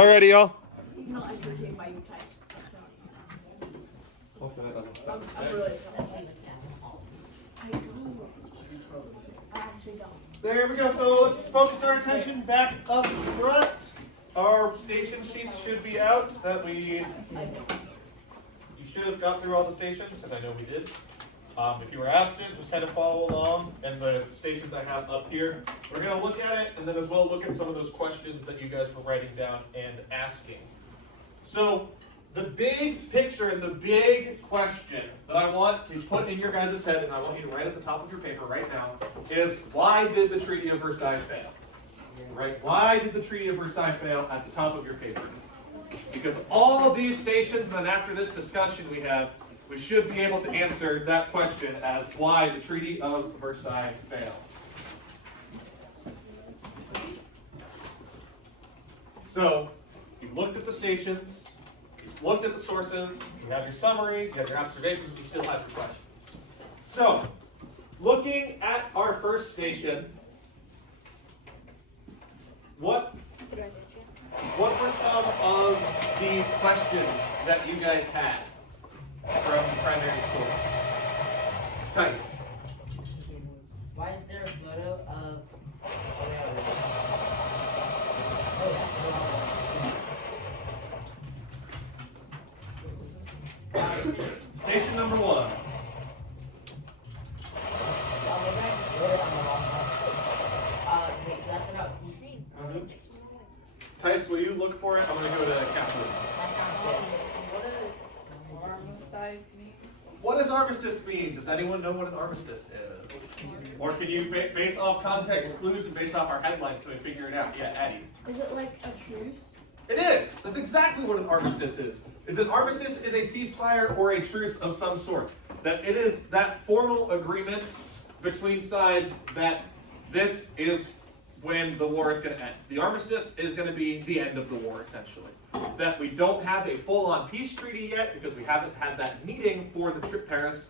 Alrighty, y'all. No, I appreciate my you type. Hopefully that doesn't stop. I'm really I do. I actually don't. There we go. So let's focus our attention back up front. Our station sheets should be out. You should have got through all the stations, because I know we did. If you were absent, just kind of follow along. And the stations I have up here, we're going to look at it, and then as well look at some of those questions that you guys were writing down and asking. So the big picture and the big question that I want to put in your guys' head, and I want you to write at the top of your paper right now, is why did the Treaty of Versailles fail? Right? Why did the Treaty of Versailles fail at the top of your paper? Because all of these stations, and then after this discussion we should be able to answer that question as why the Treaty of Versailles failed. So, you've looked at the stations, you've looked at the sources, you have your summaries, you have your observations, you still have your questions. So, looking at our first station, what were some of the questions that you guys had from the primary source? Tice. Why is there a photo of Station number 1. That's about P3. Tice, will you look for it? I'm going to go to Captain. What does armistice mean? What does armistice mean? Does anyone know what an armistice is? Or can you, based off context clues and based off our headline, can we figure it out? Yeah, Addie. Is it like a truce? It is. That's exactly what an armistice is. An armistice is a ceasefire or a truce of some sort. That it is that formal agreement between sides that this is when the war is going to end. The armistice is going to be the end of the war, essentially. That we don't have a full-on peace treaty yet because we haven't had that meeting for the Paris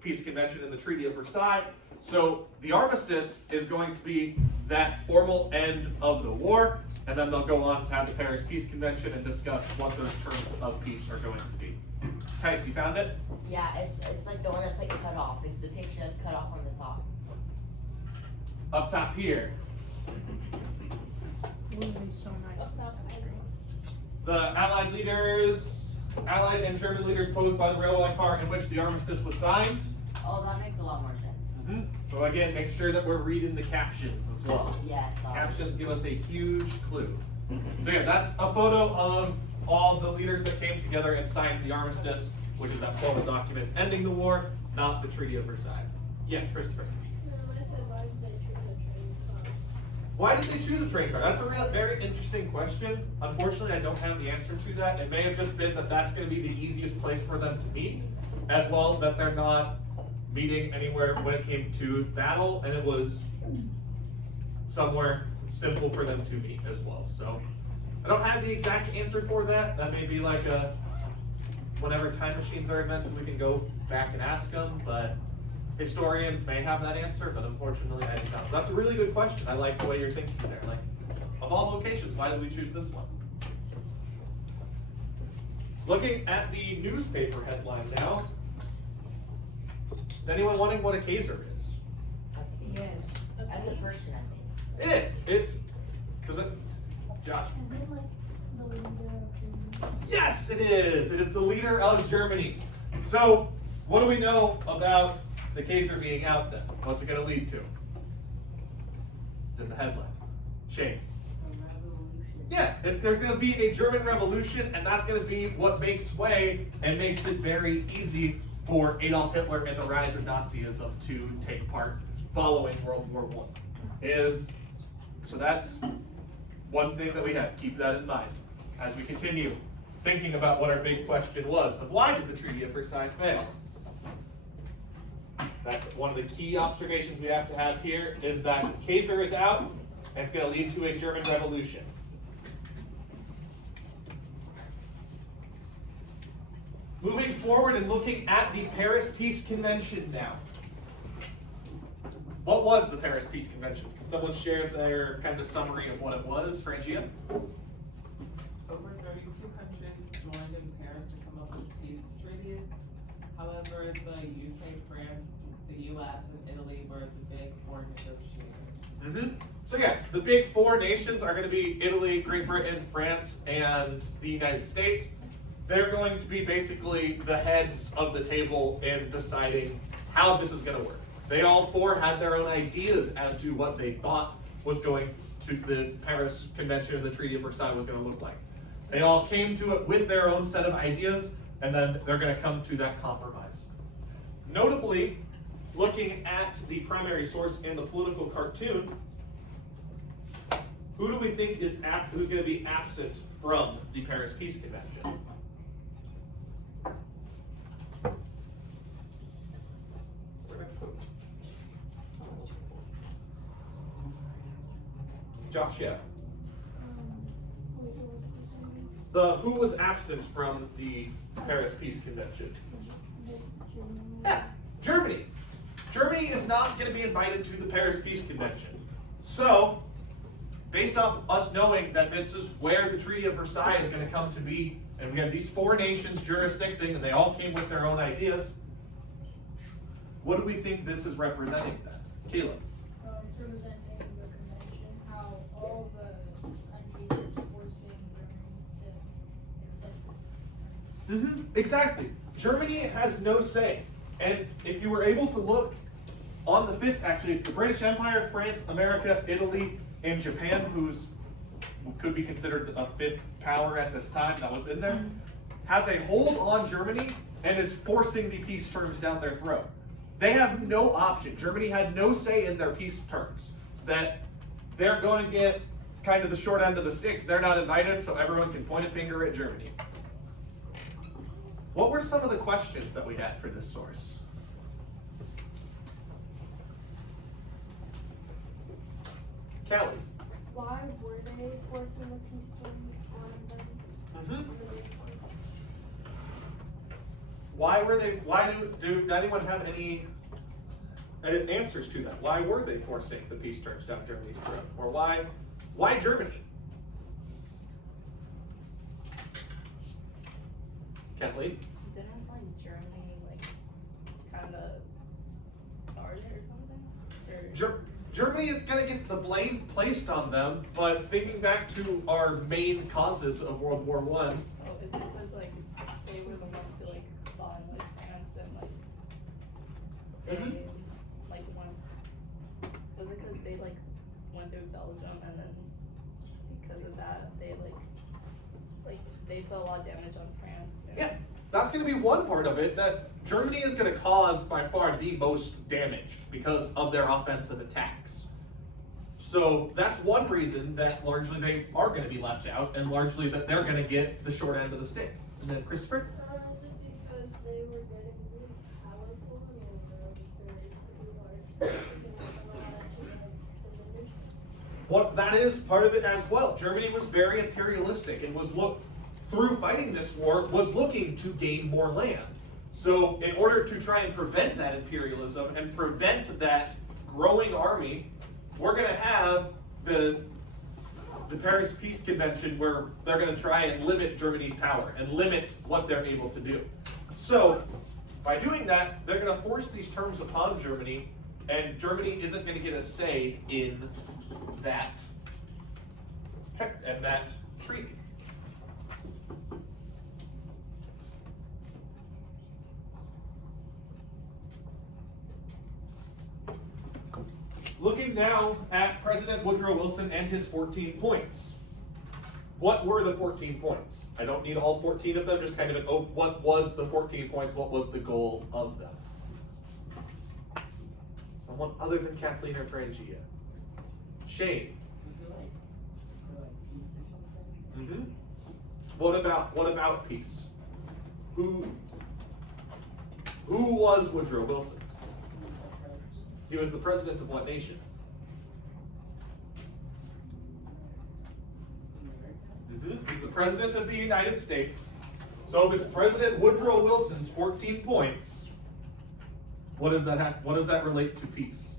Peace Convention and the Treaty of Versailles. So the armistice is going to be that formal end of the war, and then they'll go on to have the Paris Peace Convention and discuss what those terms of peace are going to be. Tice, you found it? Yeah, it's like the one that's like cut off. It's the picture that's cut off on the top. Up top here. It would be so nice. The Allied leaders, Allied and German leaders posed by the railway car in which the armistice was signed. Oh, that makes a lot more sense. So again, make sure that we're reading the captions as well. Yes. Captions give us a huge clue. So yeah, that's a photo of all the leaders that came together and signed the armistice, which is that formal document ending the war, not the Treaty of Versailles. Yes, Christopher. Why did they choose a train car? That's a very interesting question. Unfortunately, I don't have the answer to that. It may have just been that that's going to be the easiest place for them to meet, as well that they're not meeting anywhere when it came to battle, and it was somewhere simple for them to meet as well. So I don't have the exact answer for that. That may be like a, whenever time machines are invented, we can go back and ask them, but historians may have that answer, but unfortunately I do not. That's a really good question. I like the way you're thinking there. Like, of all locations, why did we choose this one? Looking at the newspaper headline now, is anyone wondering what a Kaiser is? Yes. That's a person, I think. It is. It's, does it, Josh? Is it like the leader of Germany? Yes, it is. It is the leader of Germany. So, what do we know about the Kaiser being out then? What's it going to lead to? It's in the headline. Shane. Yeah, there's going to be a German revolution, and that's going to be what makes way and makes it very easy for Adolf Hitler and the rise of Nazism to take part following World War I. So that's one thing that we have. Keep that in mind as we continue thinking about what our big question was of why did the Treaty of Versailles fail? That's one of the key observations we have to have here is that Kaiser is out and it's going to lead to a German revolution. Moving forward and looking at the Paris Peace Convention now. What was the Paris Peace Convention? Can someone share their kind of summary of what it was, Frangia? However, the UK, France, the US, and Italy were the big four negotiators. So yeah, the big four nations are going to be Italy, Great Britain, France, and the United States. They're going to be basically the heads of the table in deciding how this is going to work. They all four had their own ideas as to what they thought was going to the Paris Convention and the Treaty of Versailles was going to look like. They all came to it with their own set of ideas, and then they're going to come to that compromise. Notably, looking at the primary source in the political cartoon, who do we think is who's going to be absent from the Paris Peace Convention? Where did I put it? Josh, yeah. Wait, what was the second? Who was absent from the Paris Peace Convention? Germany. Germany is not going to be invited to the Paris Peace Convention. So, based off us knowing that this is where the Treaty of Versailles is going to come to be, and we have these four nations jurisdicting, and they all came with their own ideas, what do we think this is representing then? Caleb? It's representing the convention, how all the countries are forcing Germany to accept. Exactly. Germany has no say. And if you were able to look on the fist, actually, it's the British Empire, France, America, Italy, and Japan, who's could be considered a fifth power at this time that was in there, has a hold on Germany and is forcing the peace terms down their throat. They have no option. Germany had no say in their peace terms. That they're going to get kind of the short end of the stick. They're not invited, so everyone can point a finger at Germany. What were some of the questions that we had for this source? Kelly. Why were they forcing the peace terms on them? On the big one? Why do anyone have any answers to that? Why were they forcing the peace terms down Germany's throat? Or why Germany? Kathleen? Didn't like Germany kind of started or something? Or Germany is going to get the blame placed on them, but thinking back to our main causes of World War I. oh, is it because they were the ones who fought in France and they went, was it because they went through Belgium and then because of that they they put a lot of damage on France? And Yeah, that's going to be one part of it, that Germany is going to cause by far the most damage because of their offensive attacks. So that's one reason that largely they are going to be left out, and largely that they're going to get the short end of the stick. And then Christopher? Is it because they were getting really powerful and they were very large? That is part of it as well. Germany was very imperialistic and was through fighting this war, was looking to gain more land. So in order to try and prevent that imperialism and prevent that growing army, we're going to have the Paris Peace Convention where they're going to try and limit Germany's power and limit what they're able to do. So by doing that, they're going to force these terms upon Germany, and Germany isn't going to get a say in that treaty. Looking now at President Woodrow Wilson and his 14 points. What were the 14 points? I don't need all 14 of them, just kind of what was the 14 points, what was the goal of them? Someone other than Kathleen or Frangia. Shane. What about peace? Who was Woodrow Wilson? He was the president of what nation? He's the president of the United States. So if it's President Woodrow Wilson's 14 points, what does that relate to peace?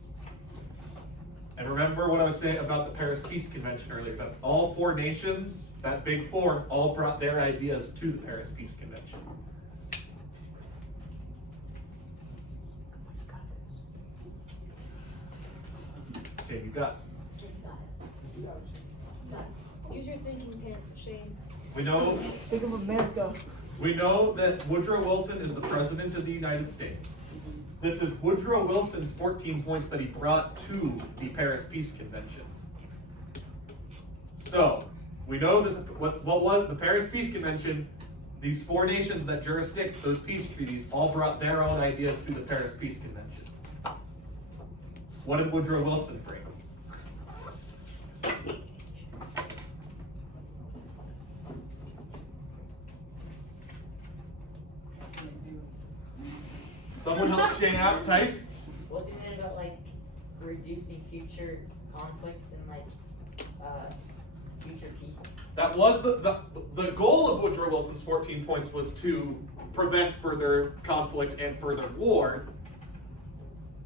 And remember what I was saying about the Paris Peace Convention earlier, that all four nations, that big four, all brought their ideas to the Paris Peace Convention. Okay, you got it. Use your thinking pants, Shane. We know, Think of America. we know that Woodrow Wilson is the President of the United States. This is Woodrow Wilson's 14 points that he brought to the Paris Peace Convention. So, we know that what was the Paris Peace Convention, these 4 nations that jurisdict those peace treaties all brought their own ideas to the Paris Peace Convention. What did Woodrow Wilson bring? Someone help Shane out, Tice? Wasn't it about like reducing future conflicts and like, future peace? That was the goal of Woodrow Wilson's 14 points was to prevent further conflict and further war.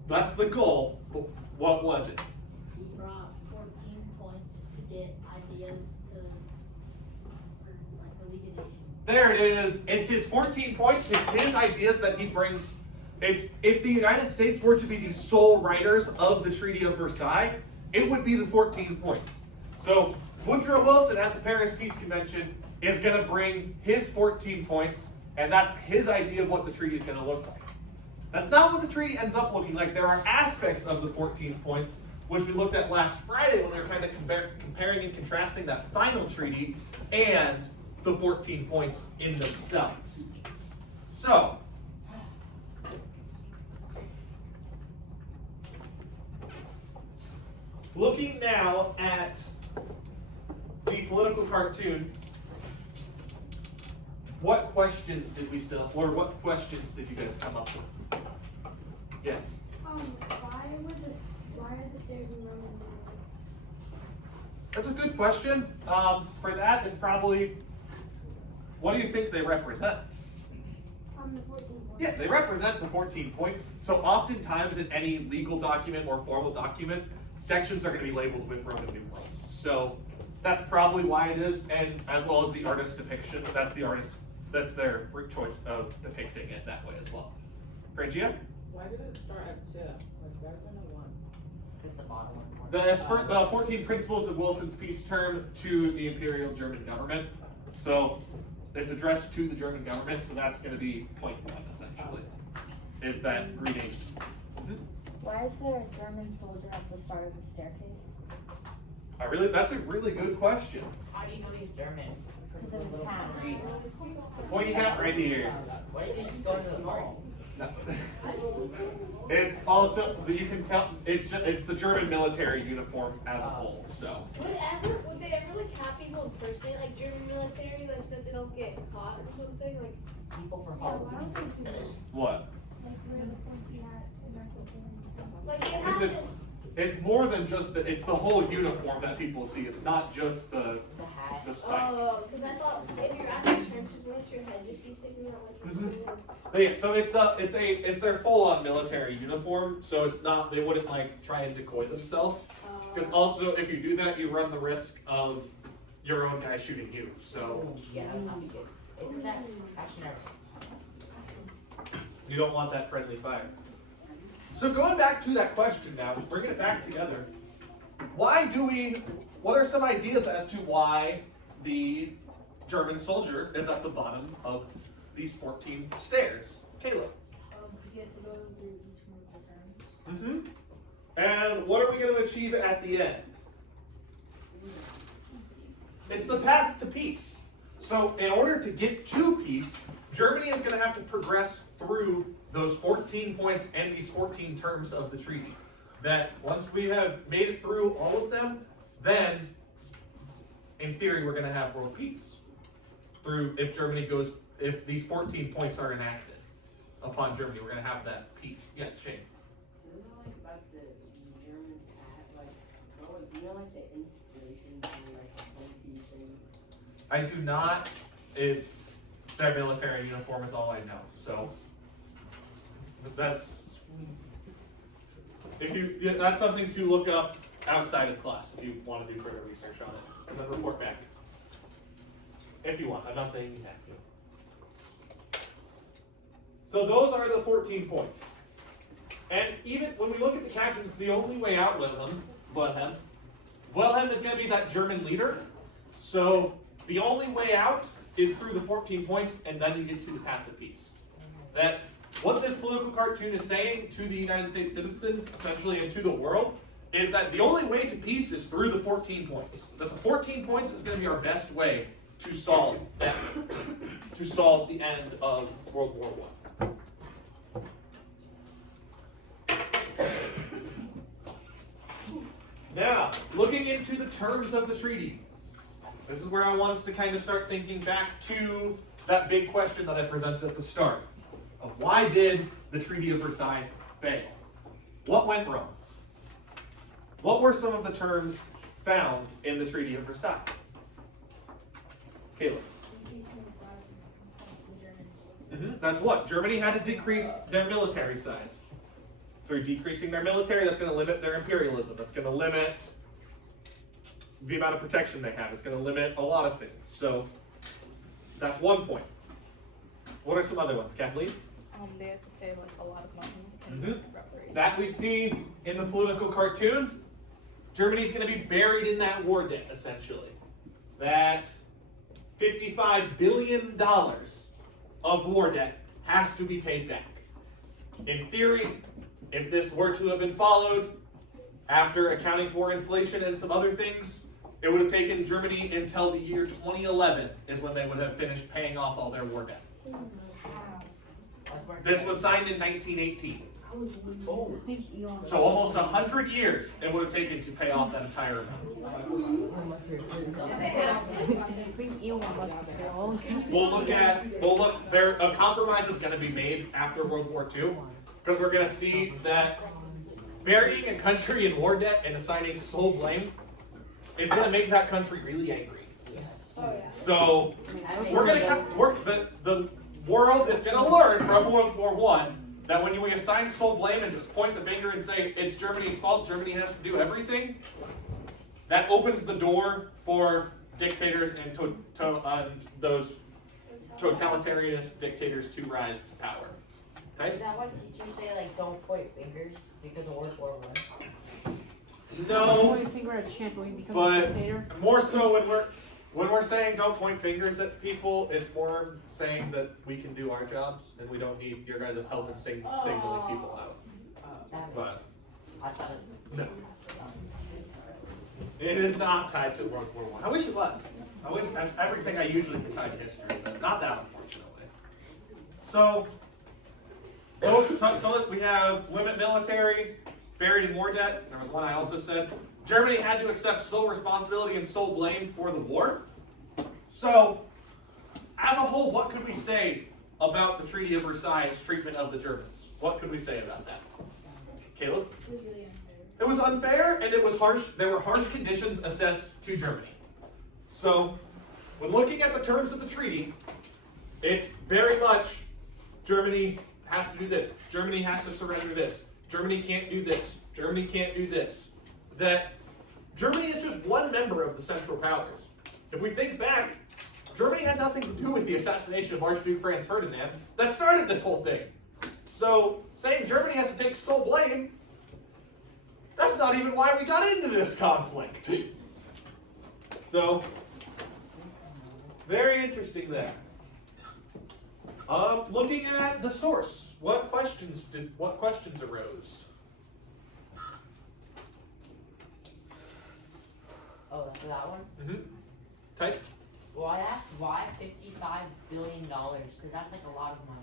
That's the goal, but what was it? He brought 14 points to get ideas to, for like the League of Nations. There it is. It's his 14 points. It's his ideas that he brings. It's if the United States were to be the sole writers of the Treaty of Versailles, it would be the 14 points. So Woodrow Wilson at the Paris Peace Convention is going to bring his 14 points, and that's his idea of what the treaty is going to look like. That's not what the treaty ends up looking like. There are aspects of the 14 points, which we looked at last Friday when we were kind of comparing and contrasting that final treaty and the 14 points in themselves. So, looking now at the political cartoon, what questions did we still, or what questions did you guys come up with? Yes. Why are the stairs in Roman numerals? That's a good question. For that, it's probably, what do you think they represent? The 14 points. Yeah, they represent the 14 points. So oftentimes in any legal document or formal document, sections are going to be labeled with Roman numerals. So that's probably why it is, and as well as the artist's depiction. That's their choice of depicting it that way as well. Phrygia? Why did it start at 2? Like, there's only 1. Because the bottom one. The 14 principles of Wilson's peace term to the Imperial German government. So it's addressed to the German government, so that's going to be point 1 essentially, is that reading. Why is there a German soldier at the start of the staircase? That's a really good question. How do you know he's German? Because of his hat. The pointy hat right here. Why didn't you just go to the mall? No. It's also, you can tell, it's the German military uniform as a whole, so. Would they ever like have people impersonate like German military, like so that they don't get caught or something? Like, People for why Halloween. don't they do that? What? Like wear the pointy hats and like it Because has it's more than just it's the whole uniform that people see. It's not just the The hat. spike. Oh, because I thought if you're at the trenches, wouldn't your head just be sticking out like you're sitting there? But yeah, so it's their full-on military uniform. So it's not, they wouldn't like try and decoy themselves. Because also if you do that, you run the risk of your own guy shooting you. So Yeah, that would not be good. Isn't that actually never? you don't want that friendly fire. So going back to that question now, bringing it back together. What are some ideas as to why the German soldier is at the bottom of these 14 stairs? Caleb. Because he has to go through each one of the terms. And what are we going to achieve at the end? It's the path to peace. So in order to get to peace, Germany is going to have to progress through those 14 points and these 14 terms of the treaty. That once we have made it through all of them, then in theory we're going to have world peace. If these 14 points are enacted upon Germany, we're going to have that peace. Yes, Shane. So isn't it like about the German hat? Like, do you know like the inspiration for like a pointy thing? I do not. It's their military uniform is all I know. So that's that's something to look up outside of class if you want to do further research on it, and then report back. If you want, I'm not saying you have to. So those are the 14 points. And even when we look at the captions, the only way out with them Wilhelm. Wilhelm is going to be that German leader. So the only way out is through the 14 points, and then you get to the path of peace. That what this political cartoon is saying to the United States citizens, essentially, and to the world, is that the only way to peace is through the 14 points. That the 14 points is going to be our best way to solve that, to solve the end of World War I. Now, looking into the terms of the treaty, this is where I want us to kind of start thinking back to that big question that I presented at the start of why did the Treaty of Versailles fail? What went wrong? What were some of the terms found in the Treaty of Versailles? Caleb. Increasing the size of the German military. That's what? Germany had to decrease their military size. Through decreasing their military, that's going to limit their imperialism. That's going to limit the amount of protection they have. It's going to limit a lot of things. So that's one point. What are some other ones, Kathleen? They have to pay like a lot of money in reparations. That we see in the political cartoon. Germany's going to be buried in that war debt, essentially. That $55 billion of war debt has to be paid back. In theory, if this were to have been followed, after accounting for inflation and some other things, it would have taken Germany until the year 2011 is when they would have finished paying off all their war debt. This was signed in 1918. So almost 100 years it would have taken to pay off that entire amount. A compromise is going to be made after World War II, because we're going to see that burying a country in war debt and assigning sole blame is going to make that country really angry. So we're going to the world is going to learn from World War I that when we assign sole blame and just point the finger and say it's Germany's fault, Germany has to do everything, that opens the door for dictators and those totalitarianist dictators to rise to power. Tice? Is that why teachers say like don't point fingers because of World War I? No, Point a finger at a chance when you become a but dictator. more so when we're saying don't point fingers at people, it's more saying that we can do our jobs and we don't need your guys' help in singling people out. But I thought it. no, it is not tied to World War I. I wish it was. Everything I usually can tie to history, but not that, unfortunately. So we have limit military, buried in war debt. There was one I also said. Germany had to accept sole responsibility and sole blame for the war. So, as a whole, what could we say about the Treaty of Versailles' treatment of the Germans? What could we say about that? Caleb? It was really unfair. It was unfair and it was harsh. There were harsh conditions assessed to Germany. So, when looking at the terms of the treaty, it's very much Germany has to do this. Germany has to surrender this. Germany can't do this. Germany can't do this. That Germany is just one member of the Central Powers. If we think back, Germany had nothing to do with the assassination of Archduke Franz Ferdinand that started this whole thing. So saying Germany has to take sole blame, that's not even why we got into this conflict. So, very interesting there. Looking at the source, what questions arose? Oh, that's for that one? Tice? Well, I asked why $55 billion, because that's like a lot of money.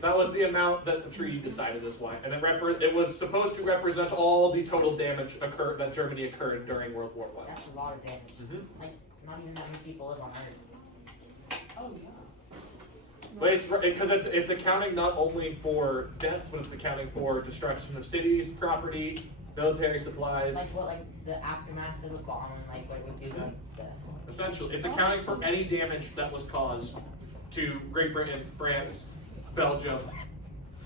That was the amount that the treaty decided is why, and it was supposed to represent all the total damage that Germany occurred during World War I. That's a lot of damage. Like, not even that many people live on Earth. Oh, yeah. But it's because it's accounting not only for deaths, but it's accounting for destruction of cities, property, military supplies. Like what, like the aftermath of a bomb, and like what it would do to the. Essentially, it's accounting for any damage that was caused to Great Britain, France, Belgium.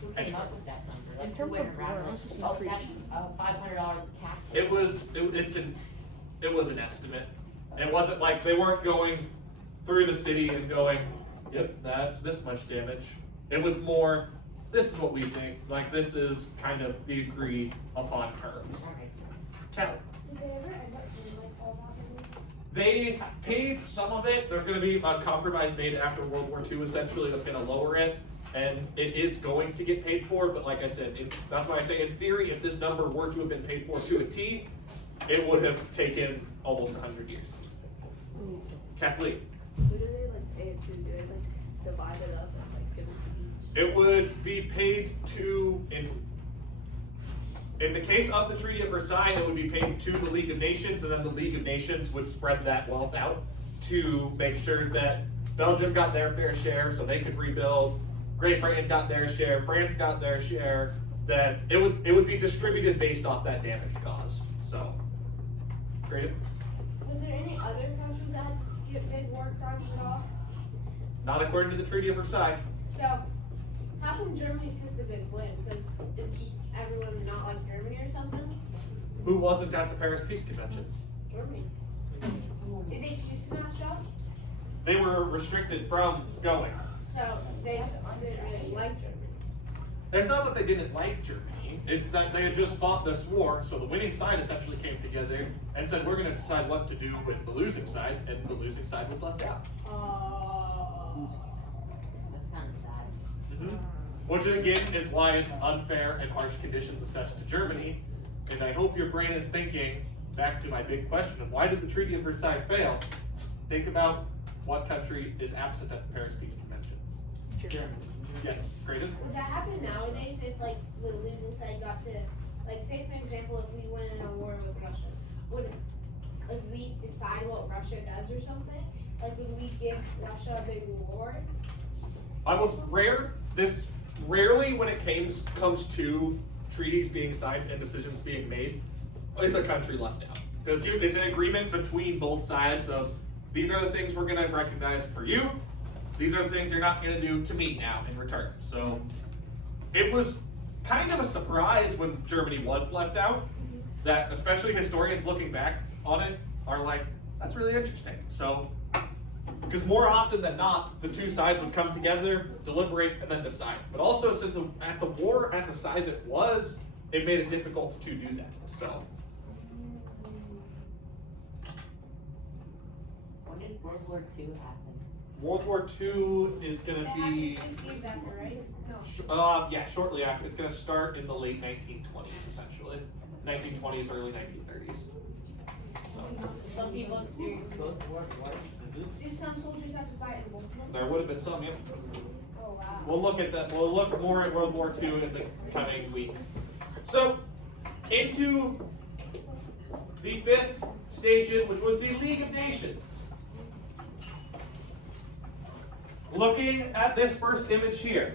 Who came up with that number? Like, In terms who went of around war, like, let's just oh, increase. that's $500 cap. It was an estimate. It wasn't like they weren't going through the city and going, yep, that's this much damage. It was more, this is what we think. Like, this is kind of the agreed upon terms. That makes sense. Kelly. Did they ever end up doing like all that? They paid some of it. There's going to be a compromise made after World War II, essentially, that's going to lower it. And it is going to get paid for, but like I said, that's why I say in theory, if this number were to have been paid for to a T, it would have taken almost 100 years. Kathleen. Who do they like pay it to? Do they like divide it up and like give it to each? It would be paid to, in the case of the Treaty of Versailles, it would be paid to the League of Nations, and then the League of Nations would spread that wealth out to make sure that Belgium got their fair share so they could rebuild, Great Britain got their share, France got their share, that it would be distributed based off that damage caused. So, great. Was there any other countries that had to get big war crimes at all? Not according to the Treaty of Versailles. So, how come Germany took the big blame? Because it's just everyone not like Germany or something? Who wasn't at the Paris Peace Conventions? Germany. Did they choose to not show? They were restricted from going. So, they just didn't really like Germany. It's not that they didn't like Germany, it's that they had just fought this war, so the winning side essentially came together and said, we're gonna decide what to do with the losing side, and the losing side was left out. That's kinda sad. Which again is why it's unfair and harsh conditions assessed to Germany, and I hope your brain is thinking, back to my big question of why did the Treaty of Versailles fail? Think about what country is absent at the Paris Peace Conventions. Germany. Yes, Creighton? Would that happen nowadays if like the losing side got to, like say for example, if we went in a war with Russia, would like we decide what Russia does or something? Like would we give Russia a big reward? Rarely when it comes to treaties being signed and decisions being made, is a country left out. Because it's an agreement between both sides of, these are the things we're gonna recognize for you, these are the things you're not gonna do to me now in return. So it was kind of a surprise when Germany was left out, that especially historians looking back on it are like, that's really interesting. So, because more often than not, the two sides would come together, deliberate, and then decide. But also, since at the war at the size it was, it made it difficult to do that. So, When did World War II happen? World War II is going to That be, happened 6 years after, right? No. shortly after. It's going to start in the late 1920s, essentially. 1920s, early 1930s. So, Some people experience both world wars. Did some soldiers have to fight in both of them? there would have been some, yep. Oh wow. We'll look at that. We'll look more at World War II in the coming weeks. So, into the fifth station, which was the League of Nations. Looking at this first image here,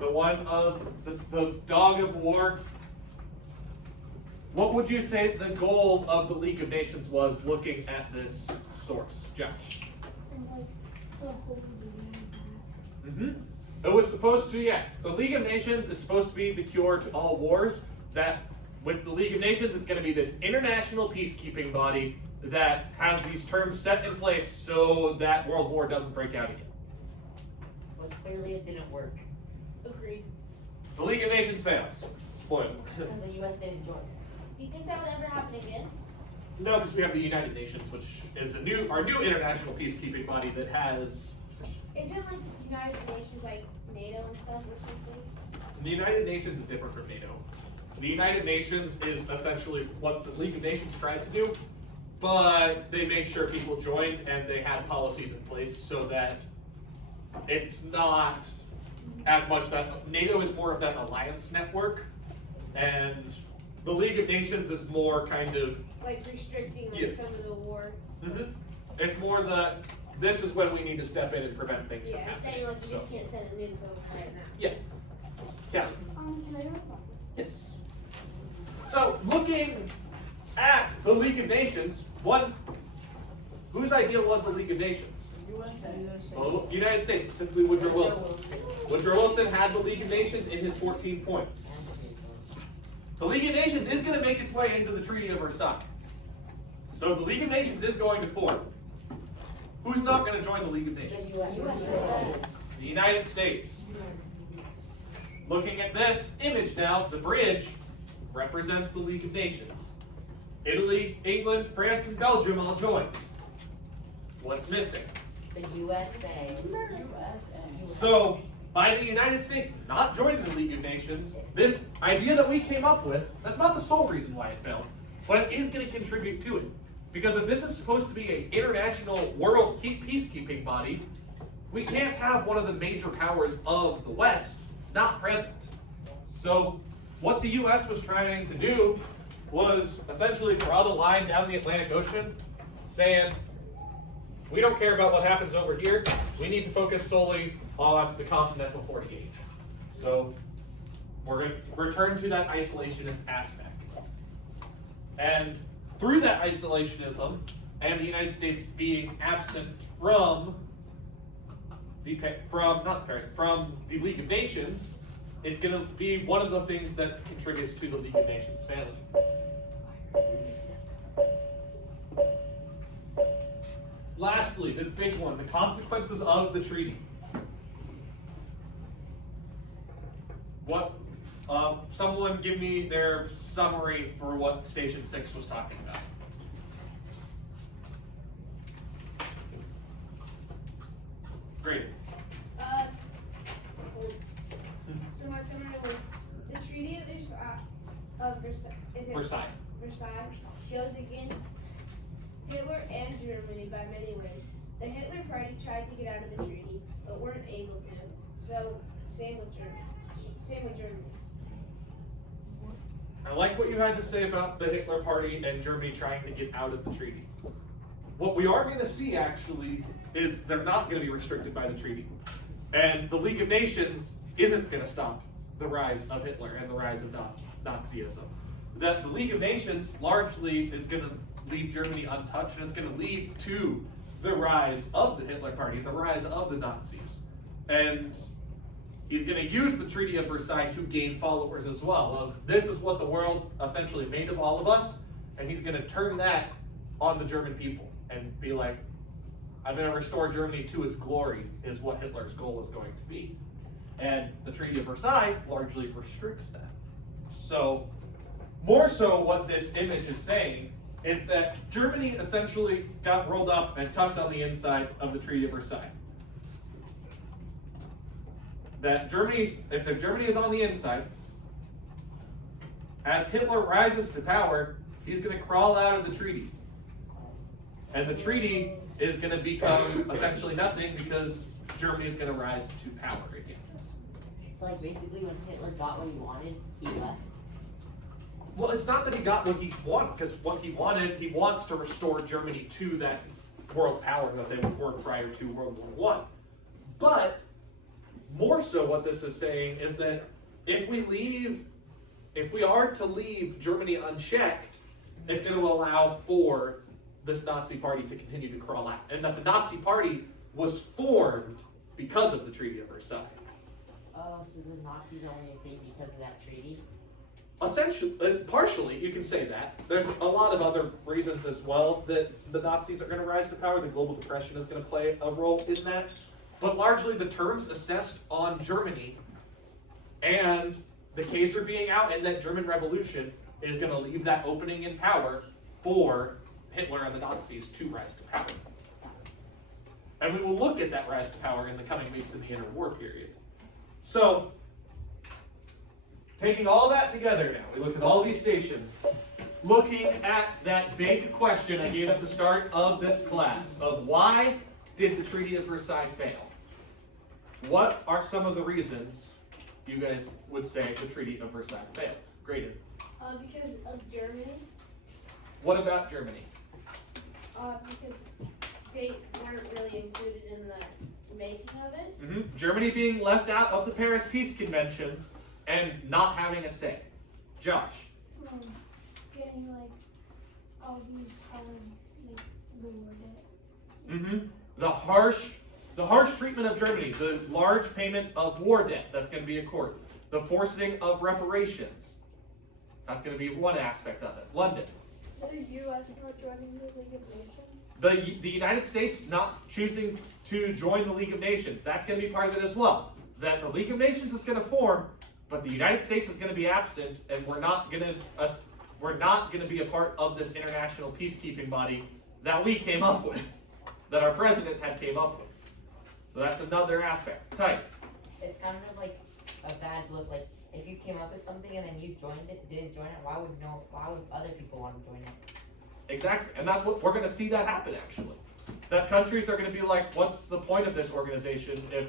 the one of the dog of war, what would you say the goal of the League of Nations was looking at this source, Josh? And like the whole It was supposed to, the League of Nations is supposed to be the cure to all wars. That with the League of Nations, it's going to be this international peacekeeping body that has these terms set in place so that World War doesn't break out again. Well, clearly it didn't work. Agreed. The League of Nations fails. Spoiler. Because the US didn't join. Do you think that would ever happen again? No, because we have the United Nations, which is our new international peacekeeping body that has. Isn't like the United Nations like NATO and stuff or something? The United Nations is different from NATO. The United Nations is essentially what the League of Nations tried to do, but they made sure people joined and they had policies in place so that it's not as much that NATO is more of that alliance network, and the League of Nations is more kind of Like restricting like Yes. some of the war. it's more that this is when we need to step in and prevent things from Yeah, it's happening. saying like you So, just can't send a nuke over right now. yeah. Can I know about this? Yes. So, looking at the League of Nations, whose idea was the League of Nations? Well, United States, specifically Woodrow Wilson. Woodrow Wilson had the League of Nations in his 14 points. The League of Nations is going to make its way into the Treaty of Versailles. So the League of Nations is going to form. Who's not going to join the League of Nations? The US. The United States. Looking at this image now, the bridge, represents the League of Nations. Italy, England, France, and Belgium all joined. What's missing? The USA. So, by the United States not joining the League of Nations, this idea that we came up with, that's not the sole reason why it fails, but it is going to contribute to it. Because if this is supposed to be an international world peacekeeping body, we can't have one of the major powers of the West not present. So, what the US was trying to do was essentially draw the line down the Atlantic Ocean, saying, we don't care about what happens over here. We need to focus solely on the continental 48. So we're going to return to that isolationist aspect. And through that isolationism and the United States being absent from the League of Nations, it's going to be one of the things that contributes to the League of Nations failing. Lastly, this big one, the consequences of the treaty. What? Someone give me their summary for what Station 6 was talking about. Great. So my summary was the Treaty of Versailles goes against Hitler and Germany by many ways. The Hitler Party tried to get out of the treaty, but weren't able to. So same with Germany. I like what you had to say about the Hitler Party and Germany trying to get out of the treaty. What we are going to see, actually, is they're not going to be restricted by the treaty. And the League of Nations isn't going to stop the rise of Hitler and the rise of Nazism. That the League of Nations largely is going to leave Germany untouched, and it's going to lead to the rise of the Hitler Party and the rise of the Nazis. And he's going to use the Treaty of Versailles to gain followers as well. Of this is what the world essentially made of all of us, and he's going to turn that on the German people and be like, I'm going to restore Germany to its glory, is what Hitler's goal is going to be. And the Treaty of Versailles largely restricts that. So, more so what this image is saying is that Germany essentially got rolled up and tucked on the inside of the Treaty of Versailles. That if Germany is on the inside, as Hitler rises to power, he's going to crawl out of the treaty. And the treaty is going to become essentially nothing because Germany is going to rise to power again. So like basically when Hitler got what he wanted, he left. Well, it's not that he got what he wanted, because what he wanted, he wants to restore Germany to that world power that they were prior to World War I. But more so what this is saying is that if we are to leave Germany unchecked, it's going to allow for this Nazi party to continue to crawl out. And that the Nazi party was formed because of the Treaty of Versailles. Oh, so the Nazis are only a thing because of that treaty? Essentially, partially, you can say that. There's a lot of other reasons as well that the Nazis are going to rise to power. The global depression is going to play a role in that. But largely the terms assessed on Germany and the Kaiser being out and that German Revolution is going to leave that opening in power for Hitler and the Nazis to rise to power. And we will look at that rise to power in the coming weeks in the interwar period. So, taking all that together now, we looked at all these stations, looking at that big question I gave at the start of this class of why did the Treaty of Versailles fail? What are some of the reasons you guys would say the Treaty of Versailles failed? Graded. Because of Germany. What about Germany? Because they weren't really included in the making of it. Germany being left out of the Paris Peace Conventions and not having a say. Josh? Getting like all these hard like war debt. The harsh treatment of Germany, the large payment of war debt that's going to be accorded, the forcing of reparations. That's going to be one aspect of it. London. The U.S. not joining the League of Nations. The United States not choosing to join the League of Nations. That's going to be part of it as well. That the League of Nations is going to form, but the United States is going to be absent, and we're not going to be a part of this international peacekeeping body that we came up with, that our president had came up with. So that's another aspect. Tice. It's kind of like a bad look. Like if you came up with something and then you didn't join it, why would other people want to join it? Exactly, and that's what we're going to see that happen actually. That countries are going to be like, what's the point of this organization if,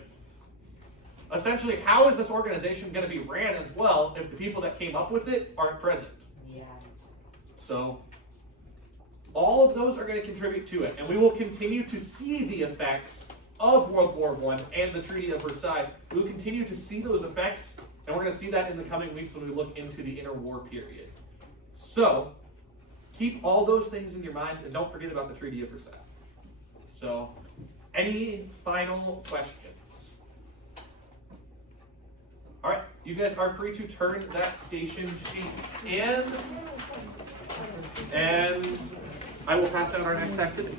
essentially, how is this organization going to be ran as well if the people that came up with it aren't present? Yeah. So, all of those are going to contribute to it, and we will continue to see the effects of World War I and the Treaty of Versailles. We will continue to see those effects, and we're going to see that in the coming weeks when we look into the interwar period. So, keep all those things in your mind, and don't forget about the Treaty of Versailles. So, any final questions? All right, you guys are free to turn that station sheet in, and I will pass out our next activity.